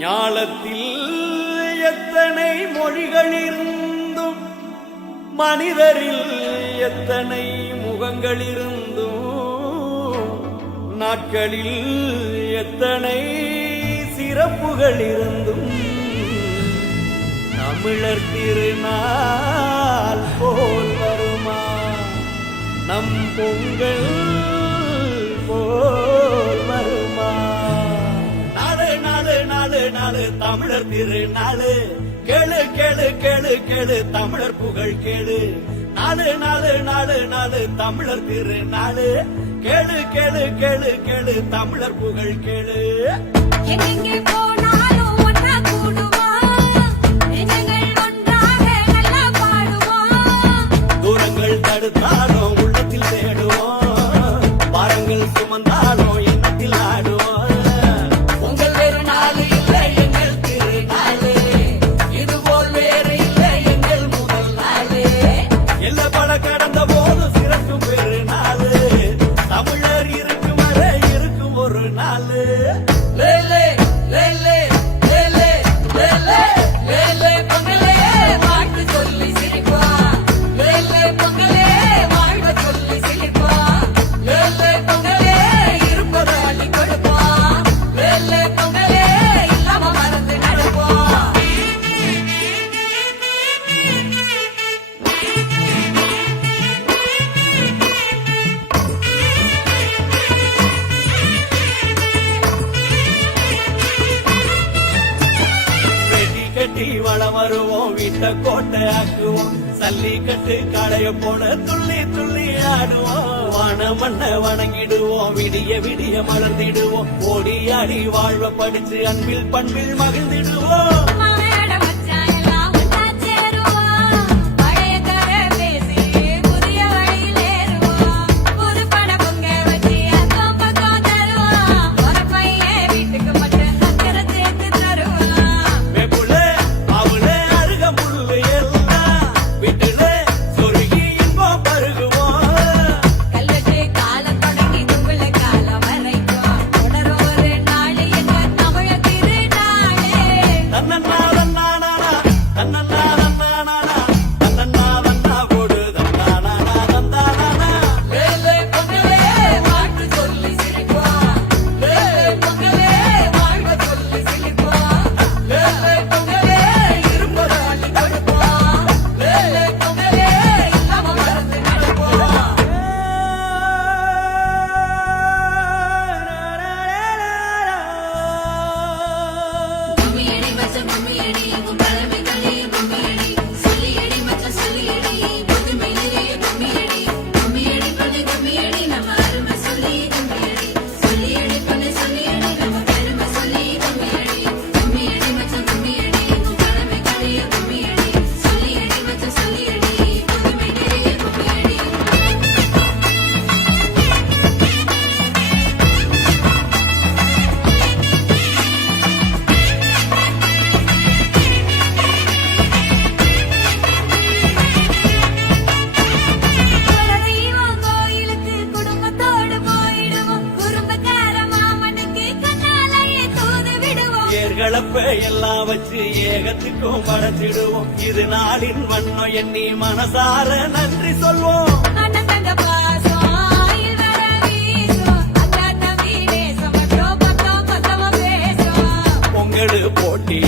ஞாலத்தில் எத்தனை மொழிகள் இருந்தும் மனிதரில் எத்தனை முகங்கள் இருந்தும் நாட்களில் எத்தனை சிறப்புகள் இருந்தும் தமிழர் திருநாள் போல் வருமா நம் பொங்கல் போல் வருமா நாலு தமிழர் திருநாளு கேளு கேளு கேளு கேளு தமிழர் புகழ் கேளு நாலு தமிழர் திருநாளு கேளு கேளு கேளு கேளு தமிழர் புகழ் கேளு எங்கே போனாலும் ஒன்றா கூடுவோம் நெஞ்சங்கள் ஒன்றாக நல்லா பாடுவோம் தூரங்கள் தடுத்தாலும் உள்ளத்தில் தேடுவோம் பாரங்கள் சுமந்தாலும் எண்ணத்தில் ஆடுவோம் உங்கள் வேறு நாள் இல்லை எங்கள் திருநாளு இதுபோல் வேறு இல்லை எங்கள் முதல் நாளு எல்லா பல கடந்த போது சிறக்கும் பெருநாளு தமிழர் இருக்கும் வரை இருக்கும் ஒரு நாளு லேலே லேலே லேலே லேலே லேலே பொங்கலே வாழ்த்து சொல்லி சிரிப்பா லேலே பொங்கலே வாழ்த்து சொல்லி சிரிப்பா லேலே பொங்கலே இருப்பதை அள்ளி கொடுப்பா லேலே பொங்கலே இல்லாம மறந்து நடப்போம் வெடி கட்டி வளம் வருவோம் வீட்ட கோட்டை ஆக்குவோம் சல்லிக்கட்டு களைய போல துள்ளி துள்ளி ஆடுவோம் வான மண்ண வணங்கிடுவோம் விடிய விடிய மலர்ந்திடுவோம் ஓடி ஆடி வாழ்வ படிச்சு அன்பில் பண்பில் மகிழ்ந்திடுவோம் மாட மச்சான் எல்லாம் ஒன்றா சேருவோம் பழைய கதை பேசி புதிய வழியில் ஏறுவோம் புது பட பொங்க வச்சு அக்கம் பக்கம் தருவோம் ஒரு பையன் வீட்டுக்கு மட்டும் அக்கறை சேர்த்து தருவோம் வெப்புலே அவளே அருக முள்ளு எல்லாம் விட்டுலே சொருகி இன்பம் பருகுவோம் கல்வெட்டு காலம் தொடங்கி தும்புல காலம் வரைக்கும் தொடரும் ஒரு நாள் எங்க தமிழர் திருநாளே தன்னன்னாதன்னானா தன்னன்னாதன்னானா போடு தன்னானா லேலே பொங்கலே வாழ்த்து சொல்லி சிரிப்பா லேலே பொங்கலே வாழ்த்து சொல்லி சிரிப்பா லேலே பொங்கலே இருப்பதை அள்ளி கொடுப்பா லேலே பொங்கலே இல்லாம மறந்து நடப்போம் மம்மியடி மச்சான் மம்மியடி உன் பழமை கலைய மம்மியடி சொல்லியடி மச்சான் சொல்லியடி புதுமை நிறைய மம்மியடி மம்மியடி பொண்ணு கம்மியடி நம்ம அருமை சொல்லி கம்மியடி சொல்லியடி பொண்ணு சொல்லியடி நம்ம பெருமை சொல்லி கம்மியடி மம்மியடி மச்சான் மம்மியடி உன் பழமை கலைய மம்மியடி சொல்லியடி மச்சான் சொல்லியடி புதுமை நிறைய மம்மியடி குலதெய்வம் கோயிலுக்கு குடும்பத்தோடு போயிடுவோம் குறும்புக்கார மாமனுக்கு கண்ணாலையே தூது விடுவோம் ஏர்களப்ப எல்லாம் வச்சு ஏகத்துக்கும் படைச்சிடுவோம் இது நாளின் வண்ணம் எண்ணி மனசார நன்றி சொல்வோம் அண்ணன் தங்க பாசம் ஆயில் வர வீசும் அக்கா தம்பி நேசம் மட்டும் பக்கம் பக்கமா பேசும் பொங்கல் போட்டி